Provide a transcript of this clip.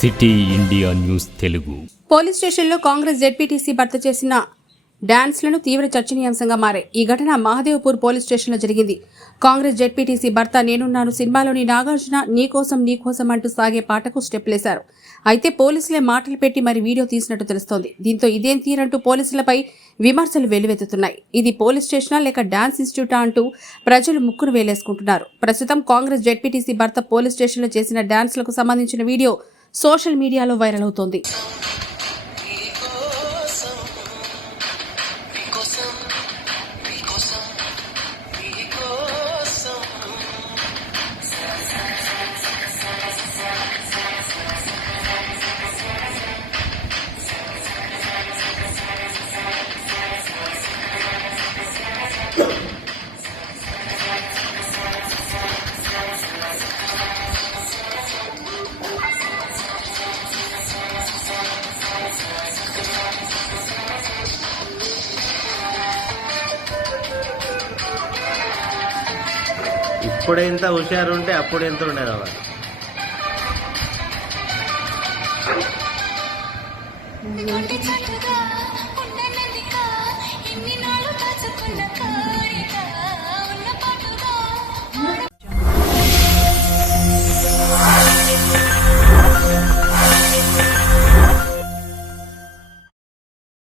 City India news Telugu. Police స్టేషన్లో Congress ZPTC భర్త చేసిన డాన్స్లను తీవ్ర చర్చనీయాంశంగా మారాయి. ఈ ఘటన మహదేవ్పూర్ పోలీస్ స్టేషన్లో జరిగింది. కాంగ్రెస్ జెడ్పీటీసీ భర్త నేనున్నాను సినిమాలోని నాగార్జున నీకోసం అంటూ సాగే పాటకు స్టెప్లేశారు. అయితే పోలీసులే మాటలు పెట్టి మరి వీడియో తీసినట్టు తెలుస్తోంది. దీంతో ఇదేం తీరంటూ పోలీసులపై విమర్శలు వెల్లువెత్తుతున్నాయి. ఇది పోలీస్ స్టేషనా లేక డాన్స్ ఇన్స్టిట్యూటా అంటూ ప్రజలు ముక్కును వేలేసుకుంటున్నారు. ప్రస్తుతం కాంగ్రెస్ జెడ్పీటీసీ భర్త పోలీస్ స్టేషన్లో చేసిన డాన్స్లకు సంబంధించిన వీడియో సోషల్ మీడియాలో వైరల్ అవుతోంది. ఇప్పుడు ఎంత హుషారు ఉంటే అప్పుడు ఎంత ఉండేది వాళ్ళు.